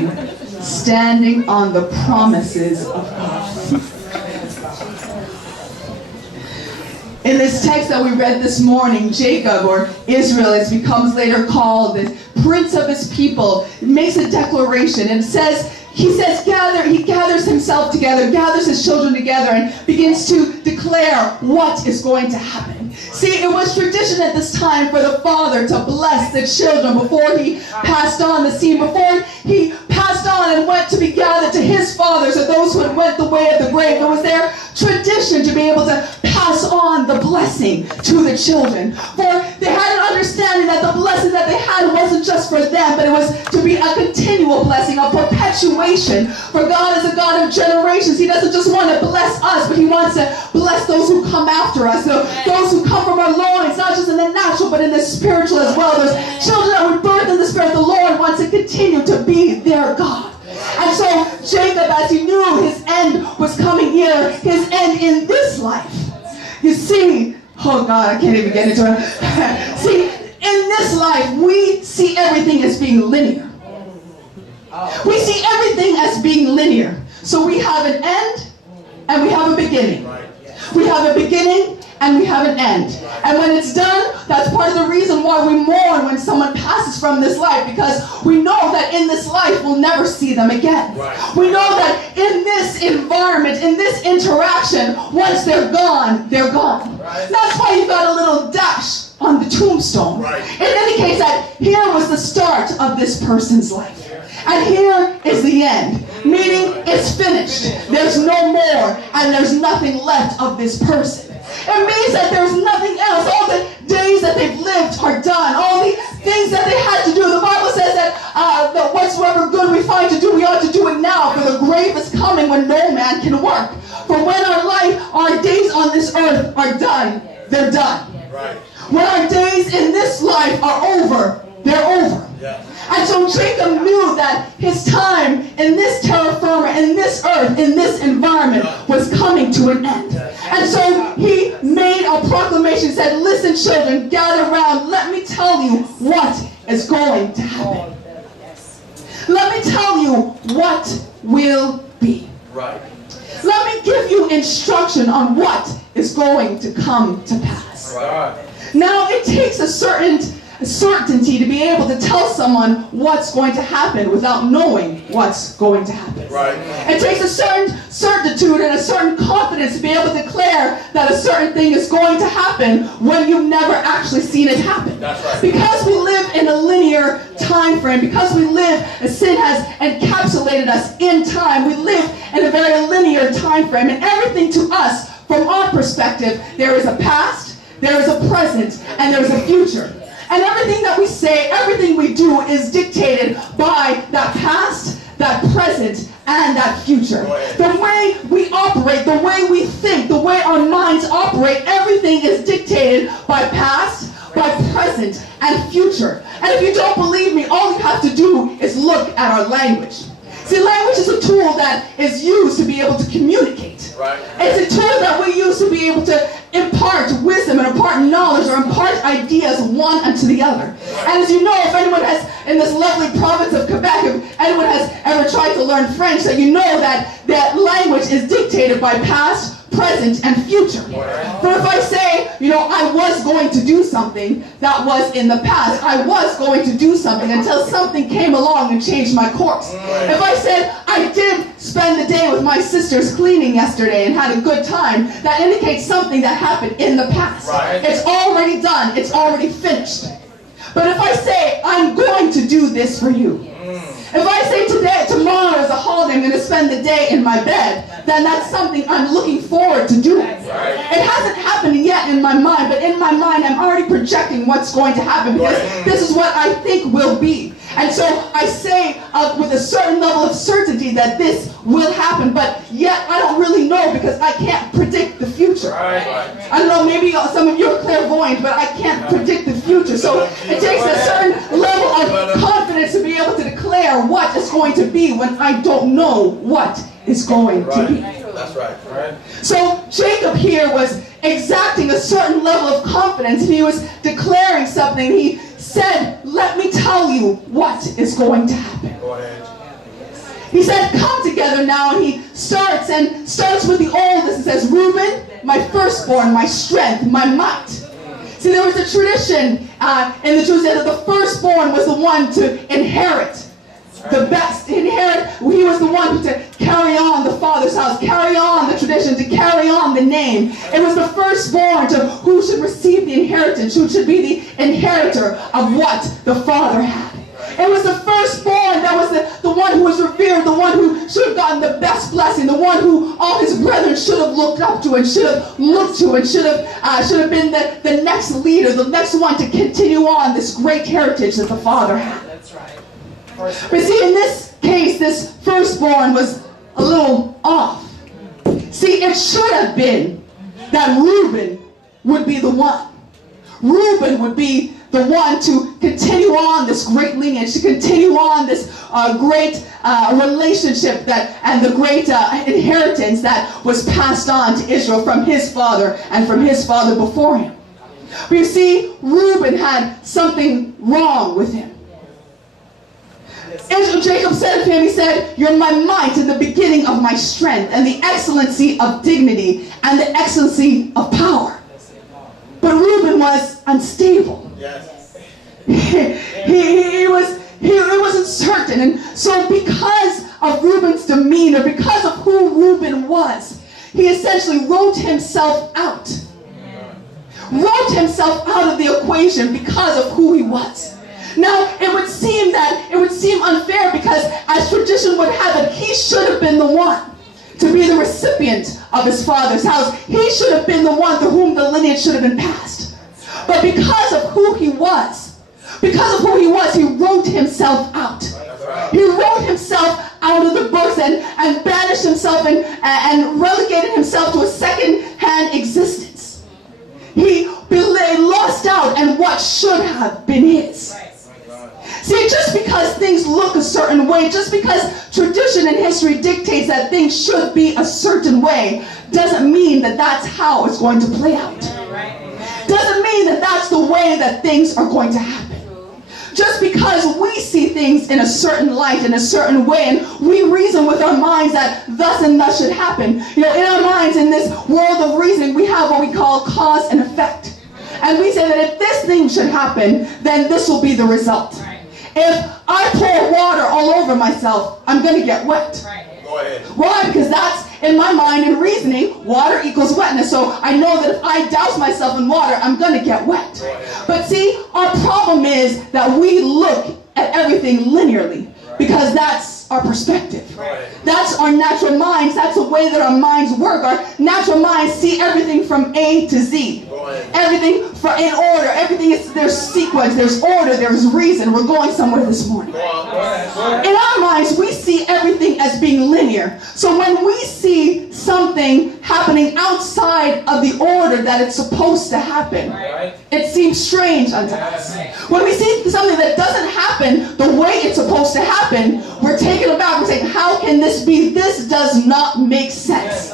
Standing on the promises of God. In this text that we read this morning, Jacob, or Israel as becomes later called, the prince of his people, makes a declaration and he gathers himself together, gathers his children together, and begins to declare what is going to happen. See, it was tradition at this time for the father to bless the children before he passed on the scene, before he passed on and went to be gathered to his fathers or those who had went the way of the grave. It was their tradition to be able to pass on the blessing to the children. For they had an understanding that the blessing that they had wasn't just for them, but it was to be a continual blessing, a perpetuation. For God is a God of generations. He doesn't just want to bless us, but he wants to bless those who come after us, those who come from our loins, not just in the natural, but in the spiritual as well. Those children that were birthed in the Spirit, the Lord wants to continue to be their God. And so Jacob, as he knew his end was coming near, his end in this life, you see, oh God, I can't even get into it. See, in this life, we see everything as being linear. We see everything as being linear. So we have an end and we have a beginning. We have a beginning and we have an end. And when it's done, that's part of the reason why we mourn when someone passes from this life, because we know that in this life we'll never see them again. We know that in this environment, in this interaction, once they're gone, they're gone. That's why you got a little dash on the tombstone. It indicates that here was the start of this person's life. And here is the end, meaning it's finished. There's no more, and there's nothing left of this person. It means that there's nothing else. All the days that they've lived are done. All the things that they had to do. The Bible says that whatsoever good we find to do, we ought to do it now. For the grave is coming when no man can work. For when our days on this earth are done, they're done. When our days in this life are over, they're over. And so Jacob knew that his time in this terra firma, in this earth, in this environment, was coming to an end. And so he made a proclamation, said, listen children, gather around, let me tell you what is going to happen. Let me tell you what will be. Let me give you instruction on what is going to come to pass. Now it takes a certainty to be able to tell someone what's going to happen without knowing what's going to happen. It takes a certain certitude and a certain confidence to be able to declare that a certain thing is going to happen when you've never actually seen it happen. Because we live in a linear time frame, because we live, as sin has encapsulated us in time, we live in a very linear time frame, and everything to us, from our perspective, there is a past, there is a present, and there is a future. And everything that we say, everything we do is dictated by that past, that present, and that future. The way we operate, the way we think, the way our minds operate, everything is dictated by past, by present, and future. And if you don't believe me, all you have to do is look at our language. See, language is a tool that is used to be able to communicate. It's a tool that we use to be able to impart wisdom and impart knowledge or impart ideas one unto the other. And as you know, if anyone has, in this lovely province of Quebec, if anyone has ever tried to learn French, that you know that language is dictated by past, present, and future. For if I say, I was going to do something, that was in the past. I was going to do something until something came along and changed my course. If I said, I did spend the day with my sisters cleaning yesterday and had a good time, that indicates something that happened in the past. It's already done. It's already finished. But if I say, I'm going to do this for you, if I say tomorrow is a holiday, I'm going to spend the day in my bed, then that's something I'm looking forward to doing. It hasn't happened yet in my mind, but in my mind I'm already projecting what's going to happen, because this is what I think will be. And so I say with a certain level of certainty that this will happen, but yet I don't really know, because I can't predict the future. I don't know, maybe some of you are clairvoyant, but I can't predict the future. So it takes a certain level of confidence to be able to declare what is going to be when I don't know what is going to be. That's right. So Jacob here was exacting a certain level of confidence. He was declaring something. He said, let me tell you what is going to happen. Go ahead. He said, come together now, and he starts with the oldest. It says, Reuben, my firstborn, my strength, my might. See, there was a tradition in the Jews that the firstborn was the one to inherit the best. Inherit, he was the one to carry on the Father's house, carry on the tradition, to carry on the name. It was the firstborn who should receive the inheritance, who should be the inheritor of what the Father had. It was the firstborn that was the one who was revered, the one who should have gotten the best blessing, the one who all his brethren should have looked up to and should have looked to and should have been the next leader, the next one to continue on this great heritage that the Father had. That's right. But see, in this case, this firstborn was a little off. See, it should have been that Reuben would be the one. Reuben would be the one to continue on this great lineage, to continue on this great relationship and the great inheritance that was passed on to Israel from his father and from his father before him. But you see, Reuben had something wrong with him. Jacob said to him, he said, you're my might and the beginning of my strength and the excellency of dignity and the excellency of power. But Reuben was unstable. Yes. He wasn't certain. And so because of Reuben's demeanor, because of who Reuben was, he essentially wrote himself out. Wrote himself out of the equation because of who he was. Now, it would seem unfair because as tradition would have it, he should have been the one to be the recipient of his father's house. He should have been the one to whom the lineage should have been passed. But because of who he was, he wrote himself out. He wrote himself out of the books and banished himself and relegated himself to a second-hand existence. He lost out on what should have been his. See, just because things look a certain way, just because tradition and history dictates that things should be a certain way, doesn't mean that that's how it's going to play out. Doesn't mean that that's the way that things are going to happen. Just because we see things in a certain light, in a certain way, and we reason with our minds that thus and thus should happen. You know, in our minds, in this world of reasoning, we have what we call cause and effect. And we say that if this thing should happen, then this will be the result. If I pour water all over myself, I'm going to get wet. Go ahead. Why? Because that's, in my mind and reasoning, water equals wetness. So I know that if I douse myself in water, I'm going to get wet. But see, our problem is that we look at everything linearly because that's our perspective. That's our natural minds. That's the way that our minds work. Our natural minds see everything from A to Z. Everything in order. Everything is, there's sequence, there's order, there's reason. We're going somewhere this morning. In our minds, we see everything as being linear. So when we see something happening outside of the order that it's supposed to happen, it seems strange unto us. When we see something that doesn't happen the way it's supposed to happen, we're taken aback. We're saying, how can this be? This does not make sense.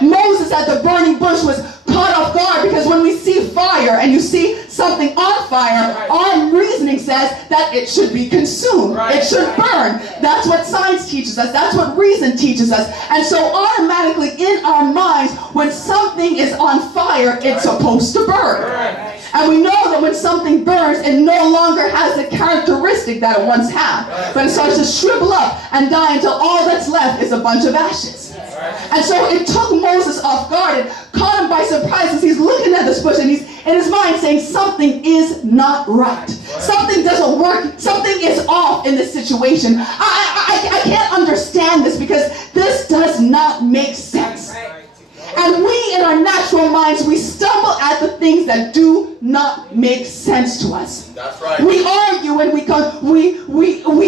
Moses at the burning bush was caught off guard because when we see fire and you see something on fire, our reasoning says that it should be consumed. It should burn. That's what science teaches us. That's what reason teaches us. And so automatically in our minds, when something is on fire, it's supposed to burn. And we know that when something burns, it no longer has the characteristic that it once had. But it starts to shrivel up and die until all that's left is a bunch of ashes. And so it took Moses off guard and caught him by surprise as he's looking at this bush and he's in his mind saying something is not right. Something doesn't work. Something is off in this situation. I can't understand this because this does not make sense. And we, in our natural minds, we stumble at the things that do not make sense to us. That's right. We argue and we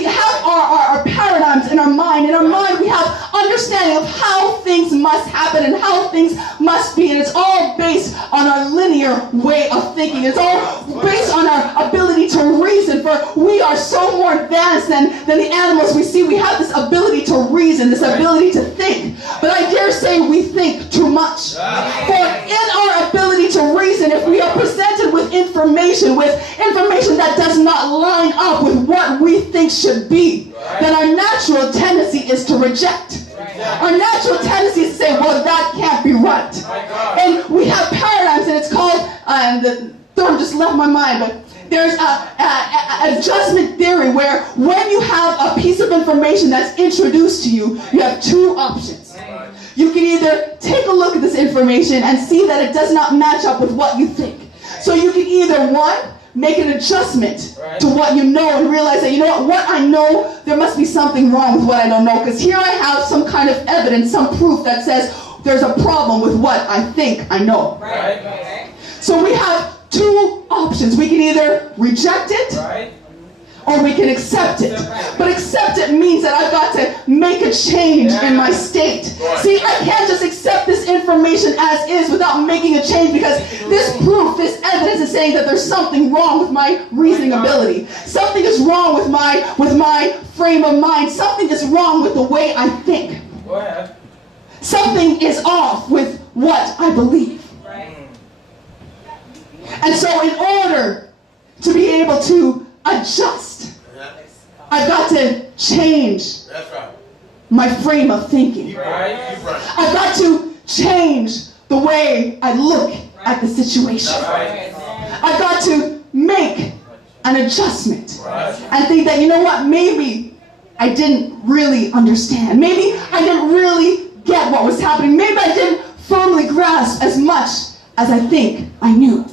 have our paradigms in our mind. In our mind, we have understanding of how things must happen and how things must be. And it's all based on our linear way of thinking. It's all based on our ability to reason for we are so more advanced than the animals we see. We have this ability to reason, this ability to think. But I dare say we think too much. For in our ability to reason, if we are presented with information that does not line up with what we think should be, then our natural tendency is to reject. Our natural tendency is to say, well, that can't be right. And we have paradigms, and it's called, the term just left my mind, but there's an adjustment theory where when you have a piece of information that's introduced to you, you have two options. You can either take a look at this information and see that it does not match up with what you think. So you can either, one, make an adjustment to what you know and realize that, you know what I know, there must be something wrong with what I don't know, because here I have some kind of evidence, some proof that says there's a problem with what I think I know. So we have two options. We can either reject it or we can accept it. But accept it means that I've got to make a change in my state. See, I can't just accept this information as is without making a change, because this proof, this evidence is saying that there's something wrong with my reasoning ability. Something is wrong with my frame of mind. Something is wrong with the way I think. Something is off with what I believe. And so in order to be able to adjust, I've got to change my frame of thinking. I've got to change the way I look at the situation. I've got to make an adjustment and think that, you know what, maybe I didn't really understand. Maybe I didn't really get what was happening. Maybe I didn't firmly grasp as much as I think I knew.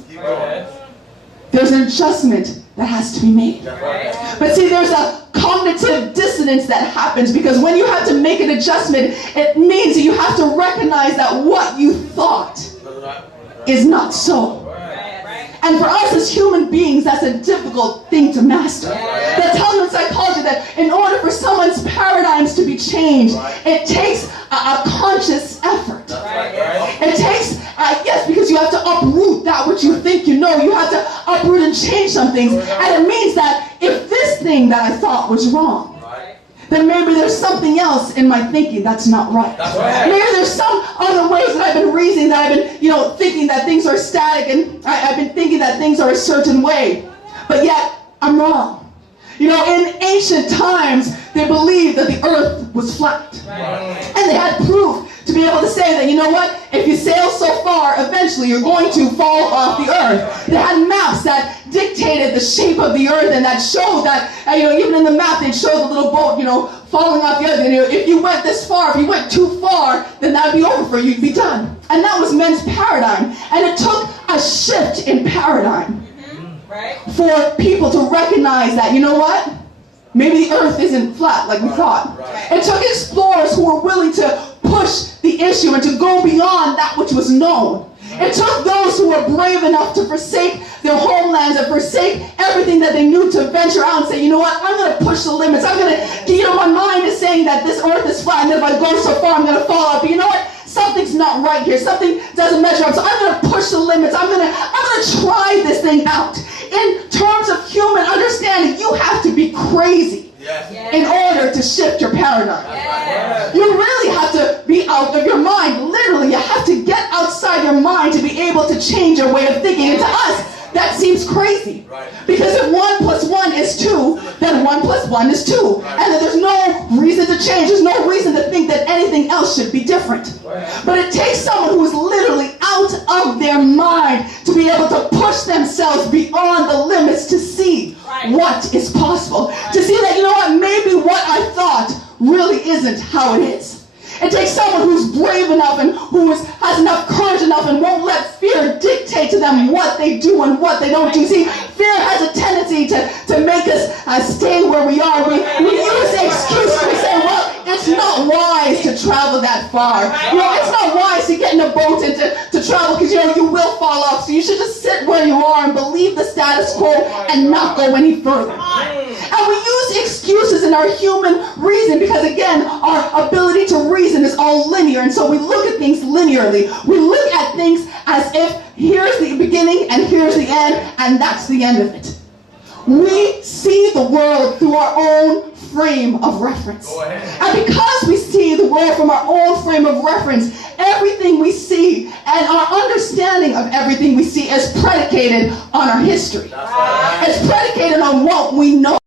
There's an adjustment that has to be made. But see, there's a cognitive dissonance that happens, because when you have to make an adjustment, it means that you have to recognize that what you thought is not so. And for us as human beings, that's a difficult thing to master. They're telling in psychology that in order for someone's paradigms to be changed, it takes a conscious effort. It takes, yes, because you have to uproot that which you think you know. You have to uproot and change some things. And it means that if this thing that I thought was wrong, then maybe there's something else in my thinking that's not right. Maybe there's some other ways that I've been reasoning, that I've been, thinking that things are static, and I've been thinking that things are a certain way. But yet, I'm wrong. In ancient times, they believed that the earth was flat. And they had proof to be able to say that, you know what, if you sail so far, eventually you're going to fall off the earth. They had maps that dictated the shape of the earth, and that showed that, even in the map, they'd show the little boat, falling off the earth. If you went this far, if you went too far, then that would be over for you. You'd be done. And that was men's paradigm. And it took a shift in paradigm for people to recognize that, you know what? Maybe the earth isn't flat like we thought. It took explorers who were willing to push the issue and to go beyond that which was known. It took those who were brave enough to forsake their homelands and forsake everything that they knew to venture out and say, you know what, I'm going to push the limits. I'm going to, my mind is saying that this earth is flat, and if I go so far, I'm going to fall off. But you know what? Something's not right here. Something doesn't measure up. So I'm going to push the limits. I'm going to try this thing out. In terms of human understanding, you have to be crazy in order to shift your paradigm. You really have to be out of your mind. Literally, you have to get outside your mind to be able to change your way of thinking. And to us, that seems crazy. Because if 1 plus 1 is 2, then 1 plus 1 is 2. And that there's no reason to change. There's no reason to think that anything else should be different. But it takes someone who is literally out of their mind to be able to push themselves beyond the limits to see what is possible. To see that, you know what, maybe what I thought really isn't how it is. It takes someone who's brave enough and who has enough courage enough and won't let fear dictate to them what they do and what they don't do. See, fear has a tendency to make us stay where we are. We use the excuse. We say, well, it's not wise to travel that far. It's not wise to get in a boat and to travel, because you will fall off. So you should just sit where you are and believe the status quo and not go any further. And we use excuses in our human reason because, again, our ability to reason is all linear. And so we look at things linearly. We look at things as if here's the beginning and here's the end, and that's the end of it. We see the world through our own frame of reference. And because we see the world from our own frame of reference, everything we see and our understanding of everything we see is predicated on our history. It's predicated on what we know.